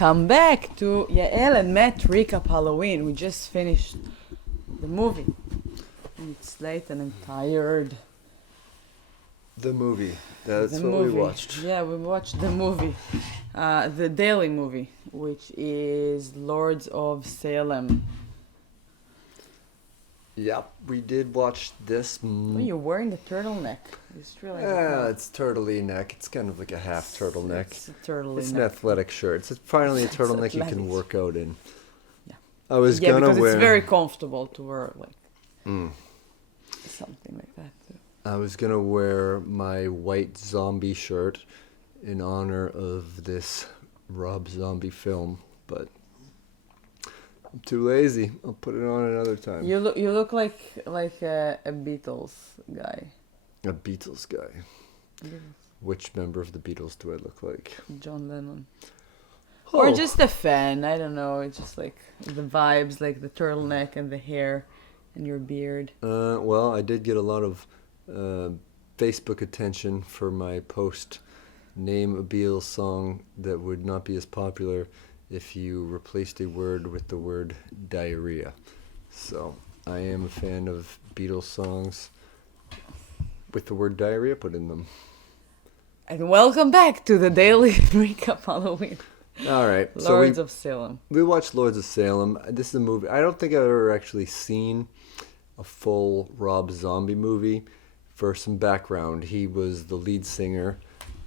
Welcome back to Yael and Matt Recap Halloween. We just finished the movie. It's late and I'm tired. The movie. That's The what movie. we watched. Yeah, we watched the movie. The daily movie, which is Lords of Salem. Yeah, we did watch this. Oh, you're wearing the turtleneck. It's turtley neck. It's kind of like a half turtleneck. It's a turtleneck. It's an athletic shirt. It's finally a It's turtleneck you athletic. can work out in. Yeah. I was Yeah, gonna because wear. it's very comfortable to wear something like that too. I was gonna wear my white zombie shirt in honor of this Rob Zombie film, but I'm too lazy. I'll put it on another time. You look like a Beatles guy. A Beatles guy. Which member of the Beatles do I look like? John Lennon. Oh. Or just a fan, I don't know. It's just like the vibes, like the turtleneck and the hair and your beard. Well, I did get a lot of Facebook attention for my post. Name a Beatles song that would not be as popular if you replaced a word with the word diarrhea. So I am a fan of Beatles songs with the word diarrhea put in them. And welcome back to the daily recap Halloween. All right. Lords of Salem. We watched Lords of Salem. This is a movie. I don't think I've ever actually seen a full Rob Zombie movie. For some background, he was the lead singer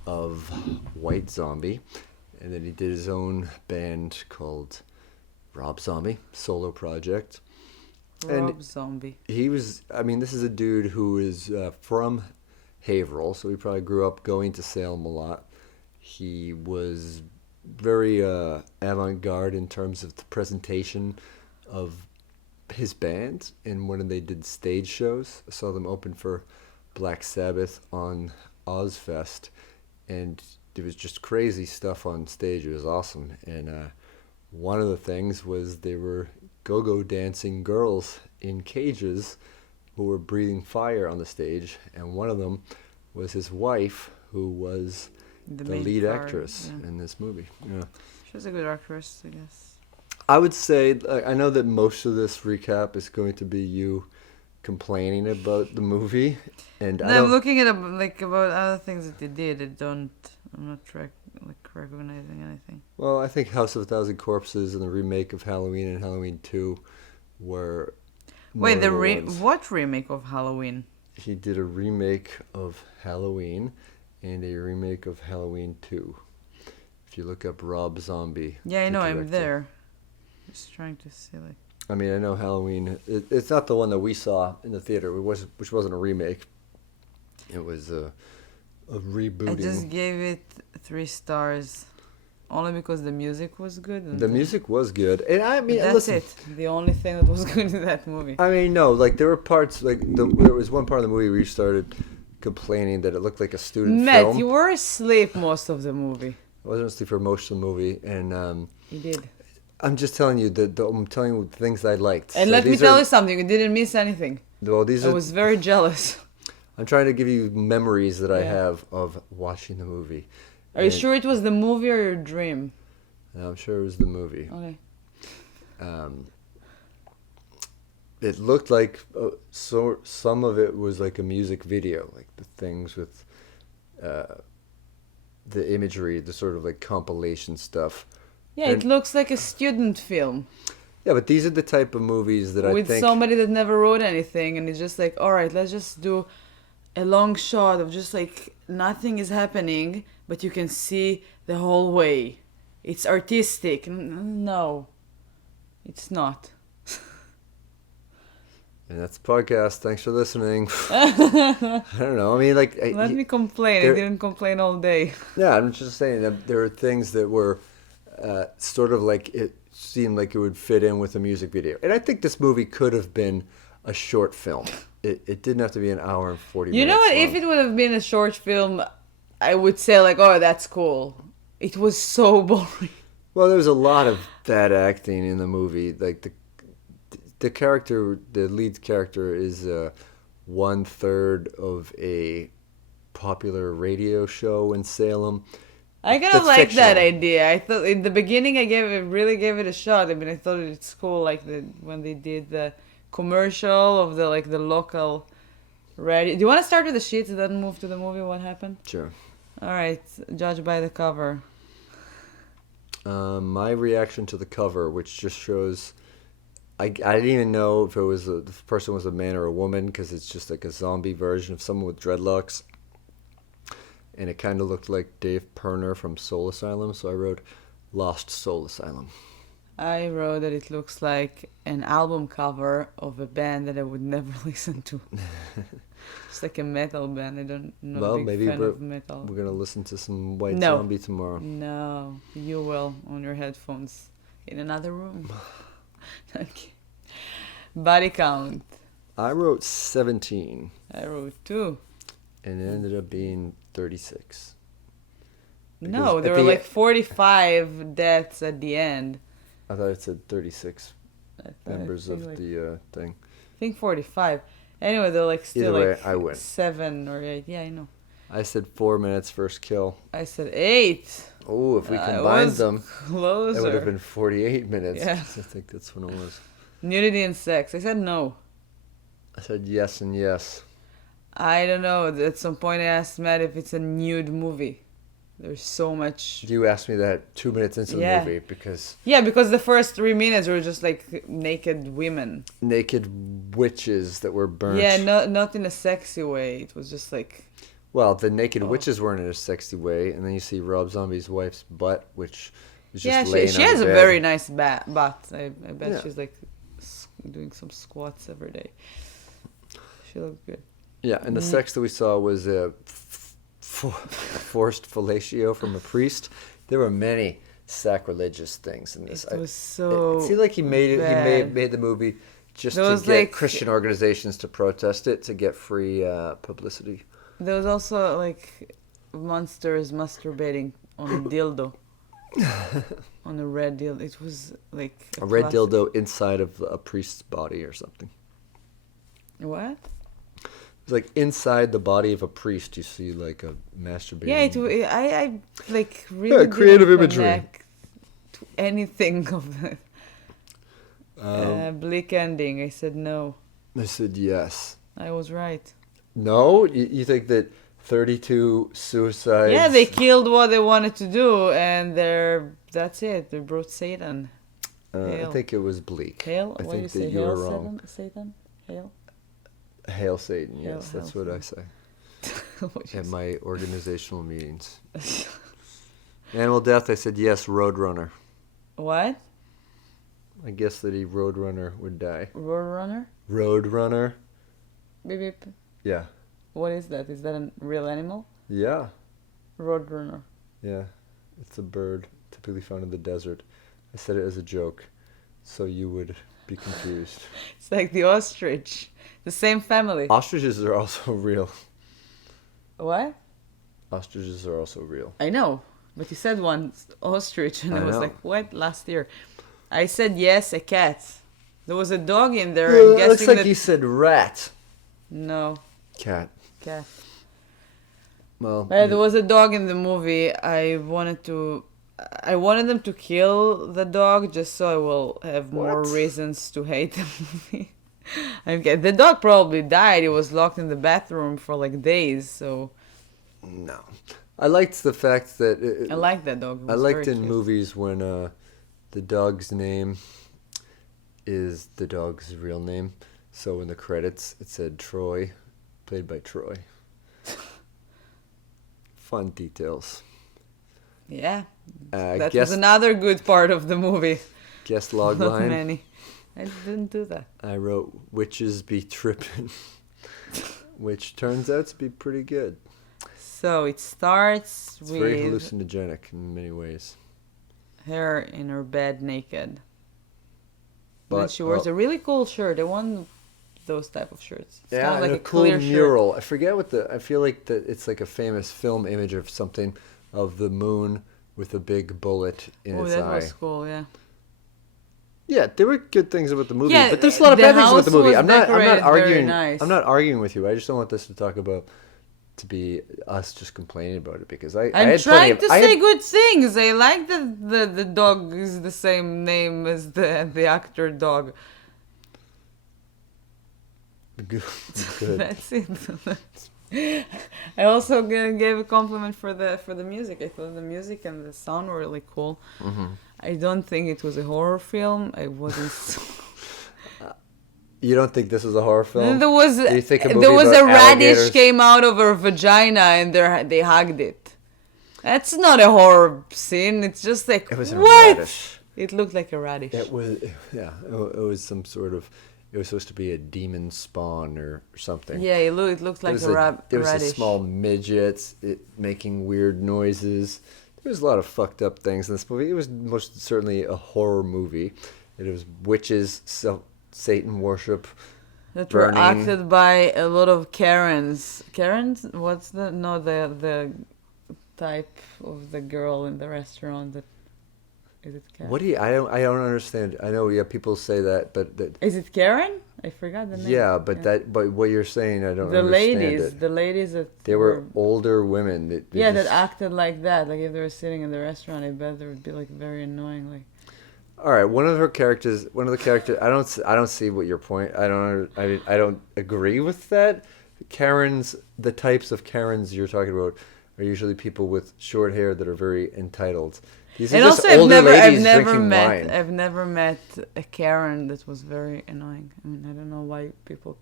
of White Zombie. And then he did his own band called Rob Zombie, solo project. Rob Zombie. He was, this is a dude who is from Haverhill, so he probably grew up going to Salem a lot. He was very avant-garde in terms of the presentation of his band. And when they did stage shows, I saw them open for Black Sabbath on Ozfest, and it was just crazy stuff on stage. It was awesome. And one of the things was they were go-go dancing girls in cages who were breathing fire on the stage, and one of them was his wife, who was the lead actress in this movie. Yeah. She was a good actress, I guess. I would say, I know that most of this recap is going to be you complaining about the movie, and I'm looking at about other things that they did. I'm not recognizing anything. Well, I think House of a Thousand Corpses and the remake of Halloween and Halloween 2 were... Wait, what remake of Halloween? He did a remake of Halloween and a remake of Halloween 2. If you look up Rob Zombie. Yeah, I know, I'm there. Just trying to see, I know Halloween... It's not the one that we saw in the theater, which wasn't a remake. It was a rebooting. I just gave it 3 stars. Only because the music was good. The music was good. And that's listen, it. The only thing that was good in that movie. No, there were parts, there was one part of the movie where you started complaining that it looked like a student Matt, film. you were asleep most of the movie. I wasn't asleep for most of the movie, and... You did. I'm just telling you I'm telling you the things I liked. And let me tell you something, you didn't miss anything. Well, I was very jealous. I'm trying to give you memories that I have of watching the movie. Are you sure it was the movie or your dream? I'm sure it was the movie. Okay. It looked like some of it was like a music video, like the things with the imagery, the sort of like compilation stuff. Yeah, it looks like a student film. Yeah, but these are the type of movies that I think... With somebody that never wrote anything, and it's just like, all right, let's just do a long shot of just like nothing is happening, but you can see the whole way. It's artistic. No, it's not. And that's the podcast. Thanks for listening. I don't know. Let me complain. I didn't complain all day. Yeah, I'm just saying that there are things that were sort of like it seemed like it would fit in with a music video. And I think this movie could have been a short film. It didn't have to be an hour and 40 minutes. You know what? long. If it would have been a short film, I would say like, oh, that's cool. It was so boring. Well, there was a lot of bad acting in the movie. Like the lead character is 1/3 of a popular radio show in Salem. I kind of That's like that fictional. idea. I thought in the beginning I really gave it a shot. I mean, I thought it's cool, like when they did the commercial of the like the local radio. Do you want to start with the sheets and then move to the movie? What happened? Sure. All right, judge by the cover. My reaction to the cover, which just shows, I didn't even know if the person was a man or a woman because it's just like a zombie version of someone with dreadlocks, and it kind of looked like Dave Perner from Soul Asylum. So I wrote, "Lost Soul Asylum." I wrote that it looks like an album cover of a band that I would never listen to. It's like a metal band. I'm not Well, a big maybe fan of metal. we're gonna listen to some White No. Zombie tomorrow. No, you will on your headphones in another room. Okay. Body count. I wrote 17, I wrote 2. and it ended up being 36. No, at there were the like 45 deaths at the end. I thought it said 36 I members think of like- the thing. I think 45. Anyway, they're like still Either way, like I win. 7 or 8. Yeah, I know. I said 4 minutes first kill. I said 8. Oh, if we I combined was them, closer. it would have been 48 minutes. Yeah. 'Cause I think that's what it was. Nudity and sex. I said no. I said yes and yes. I don't know. At some point, I asked Matt if it's a nude movie. There's so much. You asked me that 2 minutes into the Yeah. movie because Yeah, because the first 3 minutes were just like naked women. naked witches that were burnt. Yeah, not in a sexy way. It was just like. Well, the naked Oh. witches weren't in a sexy way, and then you see Rob Zombie's wife's butt, which is just Yeah, laying she on has the a bed. very nice butt. I bet Yeah. she's like doing some squats every day. She looked good. Yeah, and the sex that we saw was a forced fellatio from a priest. There were many sacrilegious things in this. It was so. It seemed like he made it. He bad. made the movie just There to was, get like- Christian organizations to protest it to get free publicity. There was also like monsters masturbating on a dildo. On a red dildo. It was like. A red classic- dildo inside of a priest's body or something. What? It's like inside the body of a priest. You see like a masturbating. Yeah, I like really. Yeah, creative didn't imagery. connect to anything of it. Bleak ending. I said no. I said yes. I was right. No, you think that 32 suicides? Yeah, they killed what they wanted to do, and that's it. They brought Satan. I Hail. think it was bleak. Hail? I What do you think say? that you Hail, were wrong. Satan? Hail? Hail Satan. Hail- Yes, that's hail what I say What you at say? my organizational meetings. Animal death. I said yes. Roadrunner. What? I guess that he Roadrunner would die. Roadrunner? Roadrunner. Beep beep. Yeah. What is that? Is that a real animal? Yeah. Roadrunner. Yeah. It's a bird typically found in the desert. I said it as a joke, so you would be confused. It's like the ostrich. The same family. Ostriches are also real. What? Ostriches are also real. I know. But you said one ostrich, and I I was know. like, what? Last year. I said yes, a cat. There was a dog in there. Well, I'm it looks guessing like that... you said rat. No, Cat. cat. Well, But there was a dog in the movie. I wanted them to kill the dog just so I will have more What? reasons to hate the movie. The dog probably died. It was locked in the bathroom for like days. So no. I liked the fact that I like that dog. It I was liked very in cute. movies when the dog's name is the dog's real name. So in the credits it said Troy, played by Troy. Fun details. Yeah, that Guest, was another good part of the movie. guest Not logline. many. I didn't do that. I wrote "Witches be trippin'," which turns out to be pretty good. So it starts It's very with hallucinogenic in many ways. her in her bed naked. But And she wears a really cool shirt. I want those type of shirts. It's yeah, kind of and like a cool clear shirt. mural. I forget what I feel like that it's like a famous film image of something of the moon with a big bullet in Oh, its that eye. was cool. Yeah. Yeah, there were good things about the movie, Yeah, but there's a lot of the bad things about the house movie. was I'm not decorated very arguing. nice. I'm not arguing with you. I just don't want this to talk about to be us just complaining about it, because I I'm had plenty trying of to say good things. I like that the dog is the same name as the actor dog. good. That's it. I also gave a compliment for the music. I thought the music and the sound were really cool. I don't think it was a horror film. I wasn't. You don't think this is a horror film? There was Do you think a movie there was about a radish alligators? came out of her vagina and they hugged it. That's not a horror scene. It's just like It was a what? radish. It looked like a radish. It was, yeah. It was some sort of. It was supposed to be a demon spawn or something. Yeah, it looked like There was radish. a small midget making weird noises. There was a lot of fucked up things in this movie. It was most certainly a horror movie. It was witches, Satan worship, That were burning. acted by a lot of Karens. Karens? What's the type of the girl in the restaurant that is it Karen? What do you? I don't understand. I know, yeah, people say that, but Is it Karen? I forgot the name. yeah, but what you're saying, I don't the understand it. the ladies that They were older women. They that just- acted like that. Like if they were sitting in the restaurant, I bet they would be like very annoying. Like All right, one of the characters. I don't see what your point. I don't agree with that. Karens, the types of Karens you're talking about, are usually people with short hair that are very entitled. These are and just also older ladies drinking met wine. I've never met a Karen that was very annoying. I mean, I don't know why people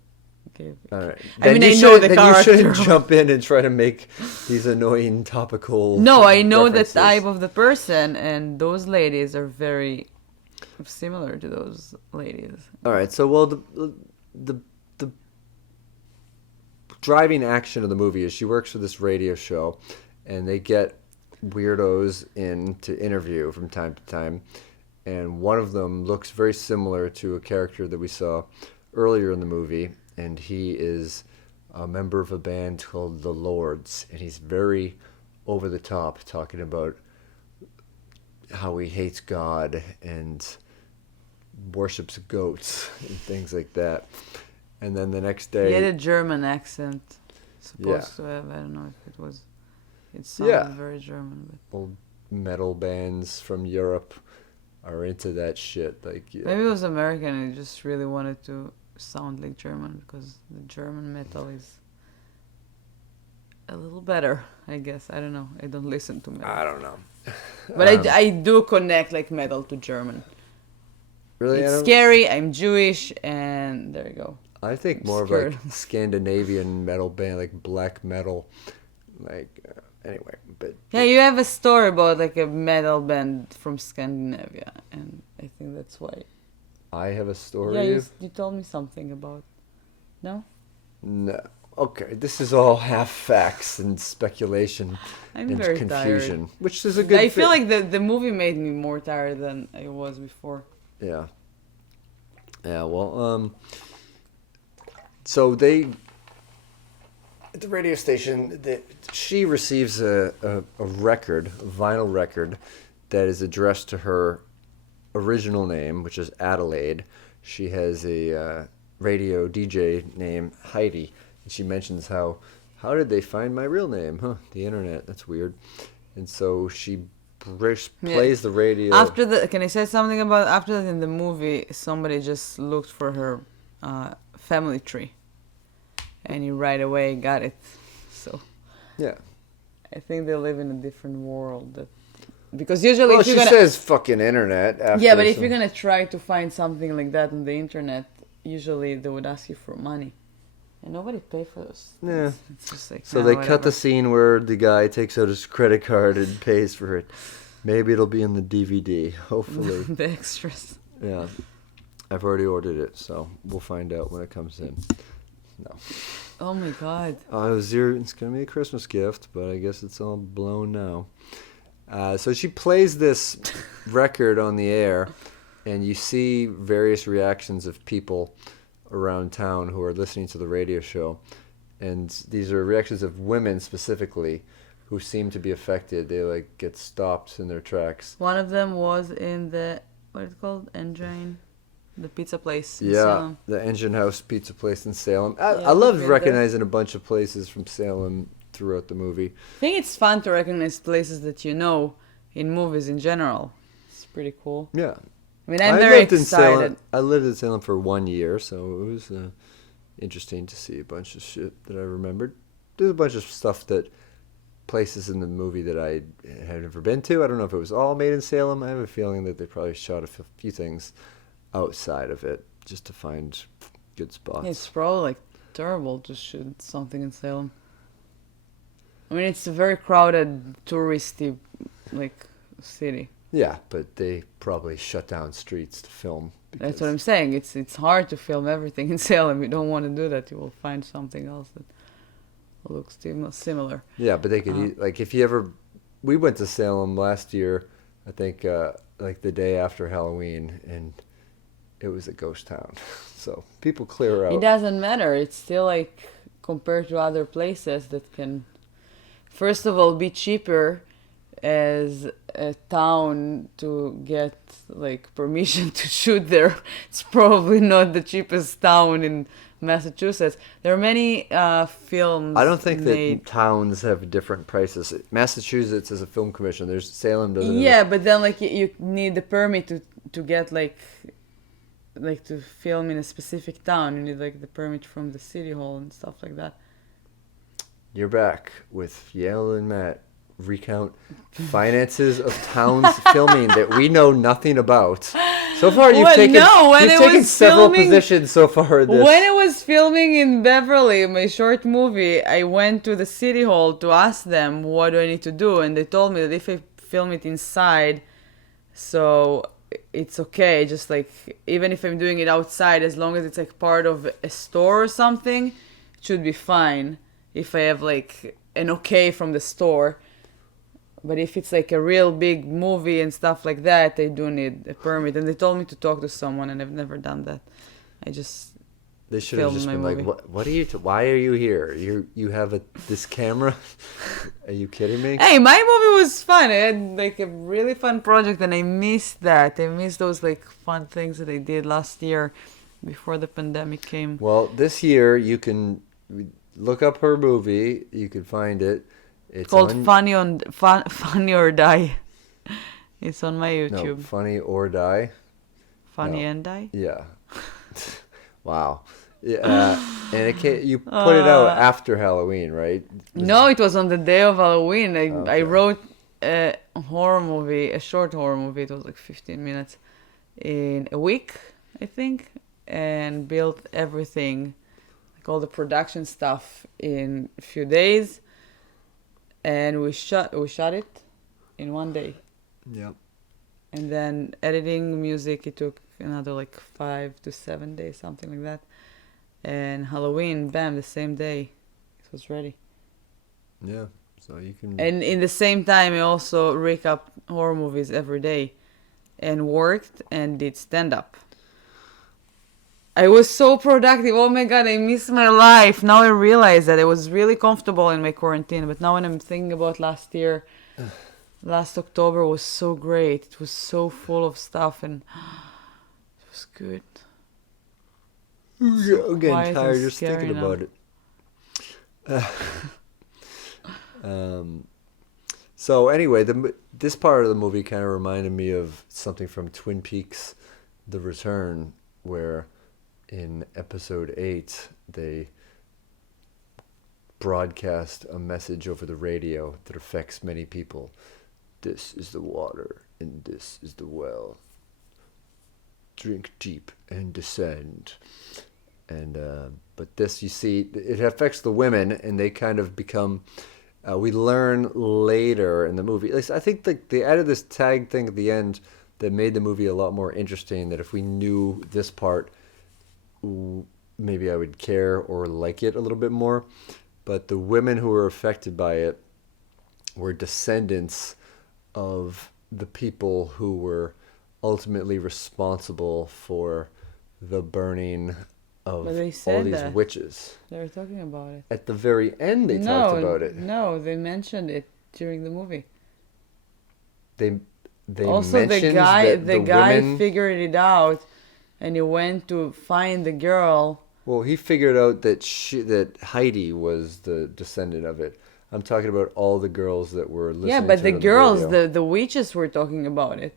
gave. All right. I mean, you I know the then character. you shouldn't jump in and try to make these annoying topical. No, I know the references. type of the person, and those ladies are very similar to those ladies. All right, so the driving action of the movie is she works for this radio show, and they get weirdos in to interview from time to time, and one of them looks very similar to a character that we saw earlier in the movie, and he is a member of a band called The Lords, and he's very over the top, talking about how he hates God and worships goats and things like that. And then the next day, He had a German accent, supposed Yeah. to have. I don't know if it was. It sounded Yeah. very German, but old metal bands from Europe are into that shit. Like, yeah. maybe it was American. And he just really wanted to sound like German because the German metal is a little better, I guess. I don't know. I don't listen to metal, I don't know. but I do connect like metal to German. Really, It's scary. I'm Jewish, and there you go. I think I'm more scared. of like Scandinavian metal band, like black metal. Like, anyway, but Yeah, you have a story about like a metal band from Scandinavia, and I think that's why. I have a story. Yeah, you told me something about. No, No. Okay, this is all half facts and speculation I'm and very confusion, tired. which is a good. I feel like the movie made me more tired than I was before. Yeah. Yeah. Well, so they at the radio station, she receives a record, a vinyl record, that is addressed to her original name, which is Adelaide. She has a radio DJ named Heidi, and she mentions how did they find my real name? Huh, the internet. That's weird. And so she plays the radio. After that, can I say something about after that in the movie? Somebody just looked for her family tree, and he right away got it. So Yeah. I think they live in a different world. Because usually, Well, if she you're gonna, says fucking internet. After, yeah, but if so- you're gonna try to find something like that on the internet, usually they would ask you for money, and nobody pay for those. Yeah. It's just like So nah, they cut whatever. the scene where the guy takes out his credit card and pays for it. Maybe it'll be in the DVD, hopefully. the extras. Yeah. I've already ordered it, so we'll find out when it comes in. No. Oh my god. It's going to be a Christmas gift, but I guess it's all blown now. So she plays this record on the air, and you see various reactions of people around town who are listening to the radio show. And these are reactions of women specifically who seem to be affected. They like get stopped in their tracks. One of them was in the what is it called? Engine, the pizza place. In Yeah, Salem. the Engine House Pizza place in Salem. Yeah, I love we've been recognizing a bunch of places from Salem throughout the movie. I think it's fun to recognize places that you know in movies in general. It's pretty cool. Yeah. I mean, I'm very lived in Salem. excited. I lived in Salem for 1 year, so it was interesting to see a bunch of shit that I remembered. There's a bunch of stuff that places in the movie that I had never been to. I don't know if it was all made in Salem. I have a feeling that they probably shot a few things outside of it just to find good spots. It's probably like terrible to shoot something in Salem. I mean, it's a very crowded, touristy, like, city. Yeah, but they probably shut down streets to film. That's what I'm saying. It's hard to film everything in Salem. You don't want to do that. You will find something else that looks similar. Yeah, but they could like if you ever. We went to Salem last year, I think, like the day after Halloween, and it was a ghost town. So people clear out. It doesn't matter. It's still like compared to other places that can, first of all, be cheaper as a town to get like permission to shoot there. It's probably not the cheapest town in Massachusetts. There are many films. I don't think made. that towns have different prices. Massachusetts is a film commission. There's Salem doesn't. Yeah, but then like you need the permit to get like to film in a specific town. You need like the permit from the city hall and stuff like that. You're back with Yael and Matt. Recount finances of towns filming that we know nothing about. So far, you've taken several positions so far. When it was filming in Beverly, my short movie, I went to the city hall to ask them what do I need to do, and they told me that if I film it inside, so it's okay. Just like even if I'm doing it outside, as long as it's like part of a store or something, it should be fine. If I have like an okay from the store. But if it's like a real big movie and stuff like that, they do need a permit. And they told me to talk to someone, and I've never done that. They should have just been movie. Like, "What are you? Why are you here? You have this camera? Are you kidding me?" Hey, my movie was fun. I had like a really fun project, and I missed that. I missed those like fun things that I did last year, before the pandemic came. Well, this year you can look up her movie. You can find it. It's called Funny or Die. It's on my YouTube. No, Funny or Die. Funny and Die? Yeah. Wow. And you put it out after Halloween, right? No, it was on the day of Halloween. I wrote a horror movie, a short horror movie. It was like 15 minutes in a week, I think, and built everything, like all the production stuff in a few days. And we shot it in 1 day. Yep. And then editing music, it took another like 5 to 7 days, something like that. And Halloween, bam, the same day, it was ready. Yeah, so you can. And in the same time, I also recap horror movies every day, and worked and did stand up. I was so productive. Oh my God, I miss my life. Now I realize that I was really comfortable in my quarantine. But now when I'm thinking about last year, last October was so great. It was so full of stuff and it was good. I'm getting tired just thinking about it. So anyway, this part of the movie kind of reminded me of something from Twin Peaks: The Return, where in episode 8, they broadcast a message over the radio that affects many people. This is the water, and this is the well. Drink deep and descend. And but this, you see, it affects the women, and they kind of become. We learn later in the movie. At least I think they added this tag thing at the end that made the movie a lot more interesting. That if we knew this part, maybe I would care or like it a little bit more. But the women who were affected by it were descendants of the people who were ultimately responsible for the burning of all these witches. They were talking about it. At the very end, they talked about it. No, they mentioned it during the movie. They also mentioned the guy women figured it out. And he went to find the girl. Well, he figured out that Heidi was the descendant of it. I'm talking about all the girls that were listening. Yeah, but to the it on girls, radio. the witches were talking about it.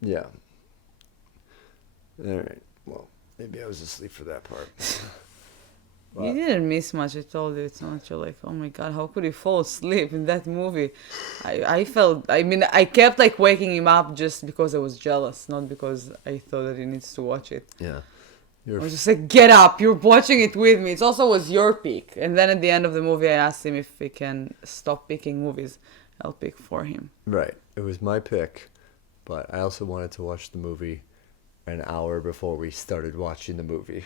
Yeah. All right. Well, maybe I was asleep for that part. You didn't miss much. I told you it's not. You're like, oh my god, how could he fall asleep in that movie? I felt. I mean, I kept like waking him up just because I was jealous, not because I thought that he needs to watch it. Yeah. I was just like, get up! You're watching it with me. It also was your pick. And then at the end of the movie, I asked him if he can stop picking movies. I'll pick for him. Right. It was my pick, but I also wanted to watch the movie an hour before we started watching the movie.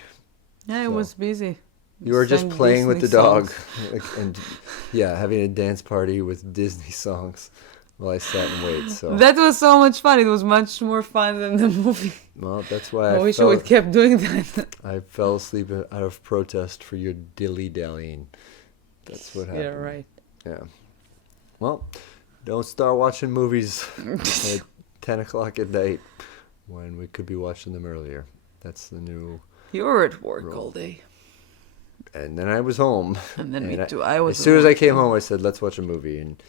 Yeah, I So- was busy. You were just Sang playing with the Disney dog, songs. and yeah, having a dance party with Disney songs while I sat and waited. So, That was so much fun. It was much more fun than the movie. well, that's why I wish we kept doing that. I fell asleep out of protest for your dilly-dallying. That's what happened. Yeah, right. Yeah. Well, don't start watching movies at 10 o'clock at night when we could be watching them earlier. That's the new... You were at work Roll. all day. And then I was home. And then me And too. I was as soon as I alone came too. home, I said, let's watch a movie. And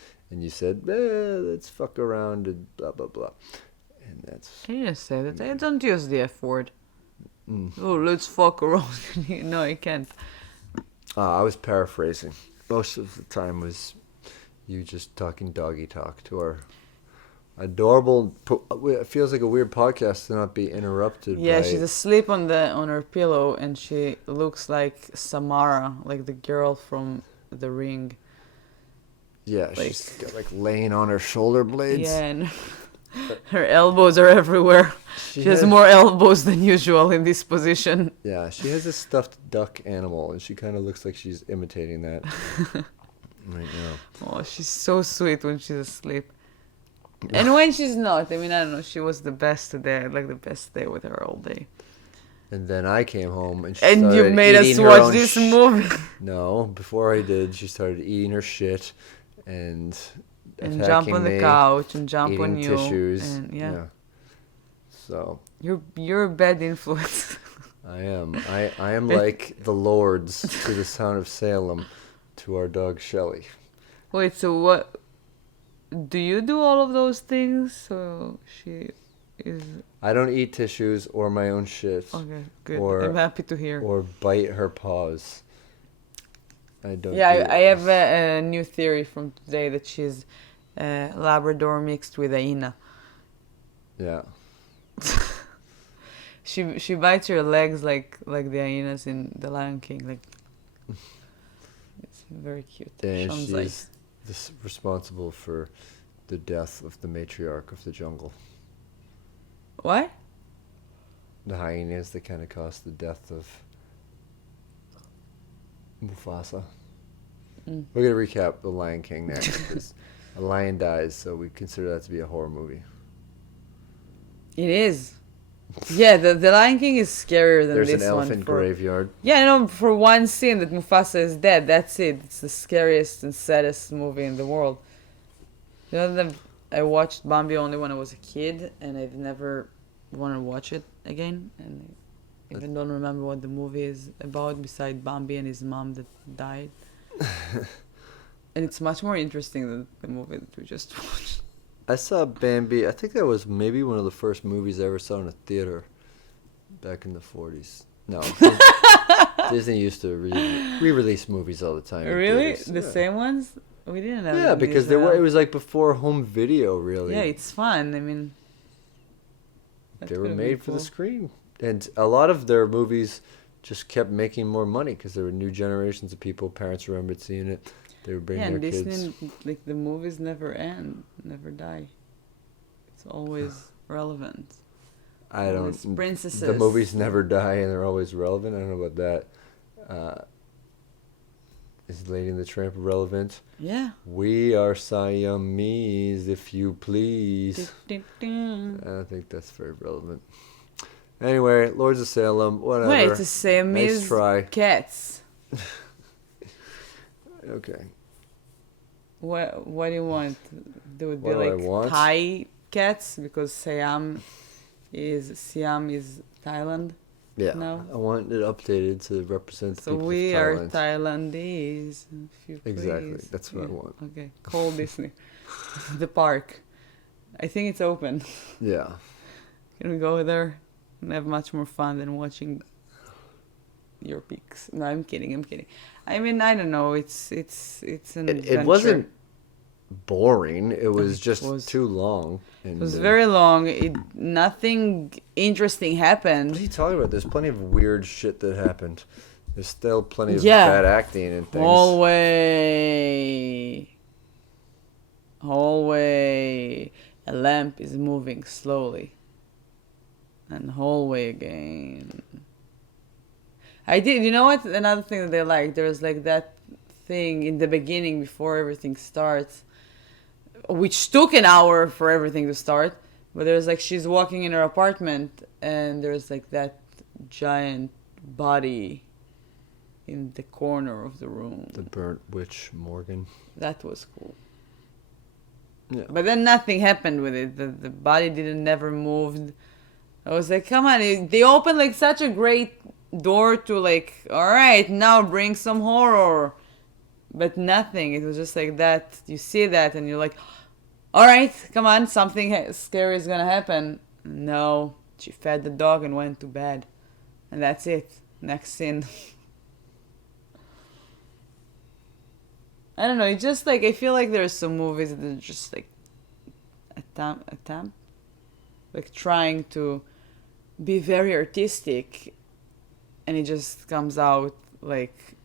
you said, let's fuck around and blah, blah, blah. And that's... Can you just say that? I don't use the F word. Mm. Oh, let's fuck around. No, I can't. I was paraphrasing. Most of the time was you just talking doggy talk to our adorable... It feels like a weird podcast to not be interrupted Yeah, by... she's asleep on her pillow, and she looks like Samara, like the girl from The Ring. Yeah, like- she's got, like laying on her shoulder blades. Yeah, and her elbows are everywhere. She has had- more elbows than usual in this position. Yeah, she has a stuffed duck animal, and she kind of looks like she's imitating that right now. Oh, she's so sweet when she's asleep. And when she's not, I mean, I don't know, she was the best today. I had like the best day with her all day. And then I came home, and she And you started made us eating her watch own this movie. No, before I did, she started eating her shit and And attacking jump on the me, couch and jump eating on you. tissues. And yeah. So You're a bad influence. I am. I am like the lords to the sound of Salem to our dog Shelly. Wait, so what? Do you do all of those things? So she is... I don't eat tissues or my own shit Okay, good. Or- I'm happy to hear. or bite her paws. I don't. Yeah, do I it. have a new theory from today that she's Labrador mixed with Aina. Yeah. She bites her legs like the hyenas in The Lion King. Like it's very cute. And Sean's she like, is responsible for the death of the matriarch of the jungle. what? The hyenas that kind of caused the death of Mufasa. Mm. We're going to recap The Lion King next. Because a lion dies, so we consider that to be a horror movie. It is. Yeah, the Lion King is scarier than There's this an one. elephant for- graveyard. Yeah, no, for one scene that Mufasa is dead, that's it. It's the scariest and saddest movie in the world. You know that I watched Bambi only when I was a kid, and I've never wanted to watch it again. And I even don't remember what the movie is about, beside Bambi and his mom that died. And it's much more interesting than the movie that we just watched. I saw Bambi. I think that was maybe one of the first movies I ever saw in a theater back in the 40s. No. Disney used to re-release movies all the time. in Really? theaters. The Yeah. same ones? We didn't have Yeah, them because these, it was like before home video, really. Yeah, it's fun. I mean, that They were could've been made for the cool. screen. And a lot of their movies just kept making more money because there were new generations of people. Parents remembered seeing it. They were bringing Yeah, and their Disney, kids. like the movies never end, never die. It's always relevant. I always don't. princesses. The movies never die and they're always relevant. I don't know about that. Is Lady and the Tramp relevant? Yeah. We are Siamese, if you please. Dun, dun, I dun. don't think that's very relevant. Anyway, Lords of Salem, whatever. Wait, it's the same Nice as try. cats. Okay. What do you want? There would be What do I like want? Thai cats because Siam is Thailand. Yeah, No? I want it updated to represent the So people we of are Thailand. Thailandese, if you Exactly, please. that's what I want. Okay, call Disney. The park. I think it's open. Yeah. Can we go there and have much more fun than watching your pics? No, I'm kidding. I'm kidding. I mean, I don't know. It's an adventure. It wasn't boring. It No, was it just was. too long. It And was very long. Nothing interesting what are happened. you talking about? There's plenty of weird shit that happened. There's still plenty of Yeah. bad acting and things. Hallway. A lamp is moving slowly. And hallway again. You know what? Another thing that they like, there's like that thing in the beginning before everything starts, which took an hour for everything to start. But there's like, she's walking in her apartment and there's like that giant body in the corner of the room. The burnt witch Morgan. That was cool. Yeah. But then nothing happened with it. The body never moved. I was like, come on. They opened like such a great door to like, all right, now bring some horror. But nothing. It was just like that. You see that and you're like, all right, come on, something scary is going to happen. No, she fed the dog and went to bed. And that's it. Next scene. I don't know. It's just like, I feel like there's some movies that are just like attempt, like trying to be very artistic, and it just comes out like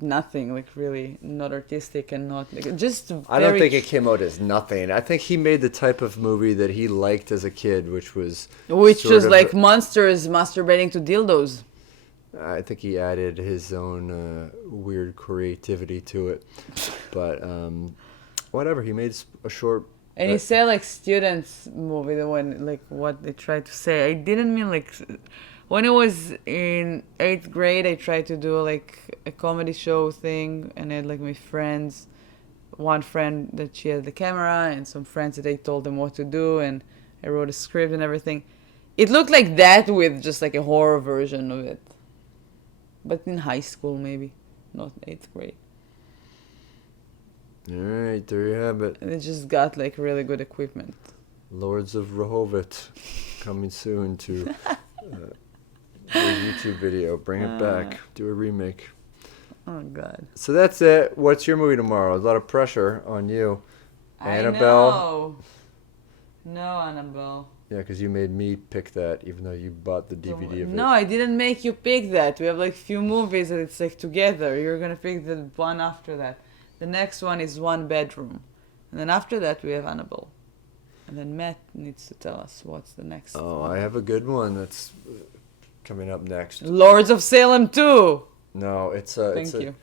nothing, like really not artistic and not like, just. I don't think it came out as nothing. I think he made the type of movie that he liked as a kid, which was like monsters masturbating to dildos. I think he added his own weird creativity to it, but whatever. He made a short. And he said like students movie, the one like what they tried to say. I didn't mean like when I was in 8th grade, I tried to do like a comedy show thing, and I had like my friends, one friend that she had the camera, and some friends that I told them what to do, and I wrote a script and everything. It looked like that with just like a horror version of it. But in high school, maybe, not 8th grade. All right, there you have it. And it just got like really good equipment. Lords of Rehovot, coming soon to a YouTube video. Bring it back. Do a remake. Oh God. So that's it. What's your movie tomorrow? A lot of pressure on you. Annabelle. No, Annabelle. Yeah, because you made me pick that, even though you bought the DVD of it. No, I didn't make you pick that. We have like few movies that it's like together. You're gonna pick the one after that. The next one is One Bedroom, and then after that we have Annabelle, and then Matt needs to tell us what's the next. Oh, I have a good one that's coming up next. Lords of Salem 2. No, it's Thank you.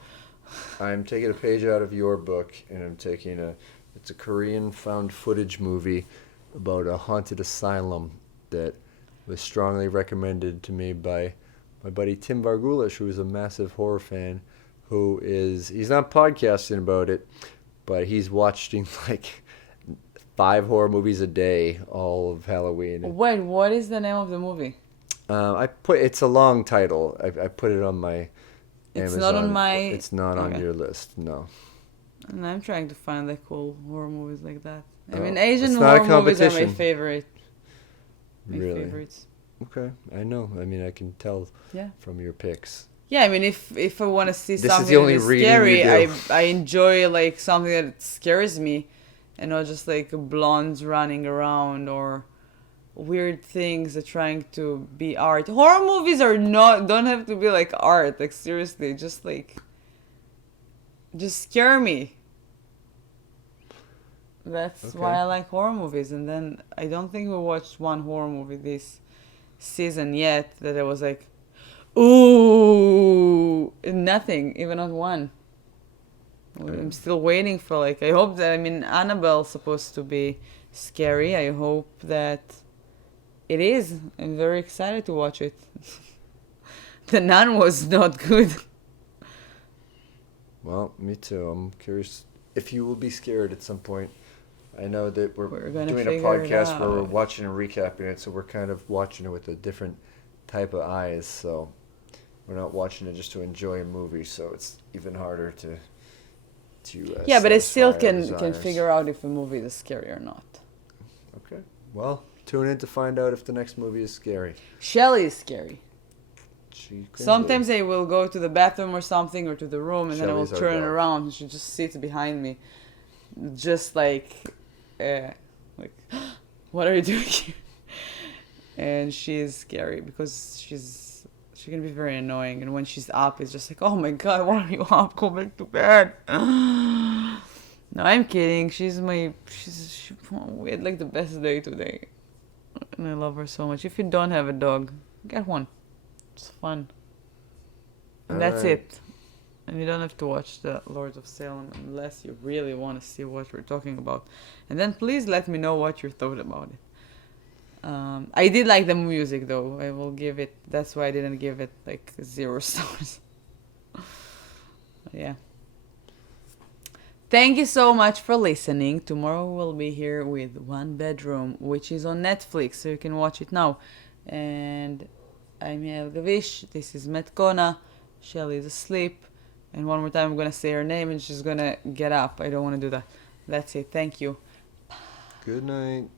I'm taking a page out of your book, and I'm taking it's a Korean found footage movie about a haunted asylum that was strongly recommended to me by my buddy Tim Vargulish, who is a massive horror fan, he's not podcasting about it, but he's watching like 5 horror movies a day, all of Halloween. Wait, what is the name of the movie? It's a long title. I put it on my It's Amazon. not on my... It's not on Okay. your list, no. And I'm trying to find like cool horror movies like that. I Oh, mean, Asian it's not a horror movies are my competition. favorite. My Really? favorites. Okay, I know. I mean, I can tell Yeah. from your picks. Yeah, I mean, if I want to see This is something the only that is reading scary, you do. I enjoy like something that scares me, and not just like blondes running around or weird things that trying to be art. Horror movies don't have to be like art. Like seriously, just scare me. That's Okay. why I like horror movies. And then I don't think we watched one horror movie this season yet that I was like, ooh, nothing, even not one. I'm still waiting for like, I hope that, I mean, Annabelle's supposed to be scary. I hope that it is. I'm very excited to watch it. The Nun was not good. Well, me too. I'm curious if you will be scared at some point. I know that we're gonna doing a figure it podcast where we're out. watching and recapping it, so we're kind of watching it with a different type of eyes, so we're not watching it just to enjoy a movie. So it's even harder to Yeah, but I still satisfy our can desires. figure out if a movie is scary or not. Okay. Well, tune in to find out if the next movie is scary. Shelly is scary. She can Sometimes be. I will go to the bathroom or something, or to the room, and then I will Shelly's our turn dog. around and she just sits behind me, just like, what are you doing here? And she is scary because she can be very annoying, and when she's up, it's just like, oh my god, why are you up? Go back to bed. No, I'm kidding. We had like the best day today, and I love her so much. If you don't have a dog, get one. It's fun. And that's Alright. it. And you don't have to watch the Lords of Salem unless you really want to see what we're talking about. And then please let me know what you thought about it. I did like the music though. I will give it. That's why I didn't give it like 0 stars. Yeah. Thank you so much for listening. Tomorrow we'll be here with One Bedroom, which is on Netflix, so you can watch it now. And I'm Yael Gavish. This is Kona. Shelly is asleep. And one more time, I'm going to say her name and she's going to get up. I don't want to do that. That's it. Thank you. Good night.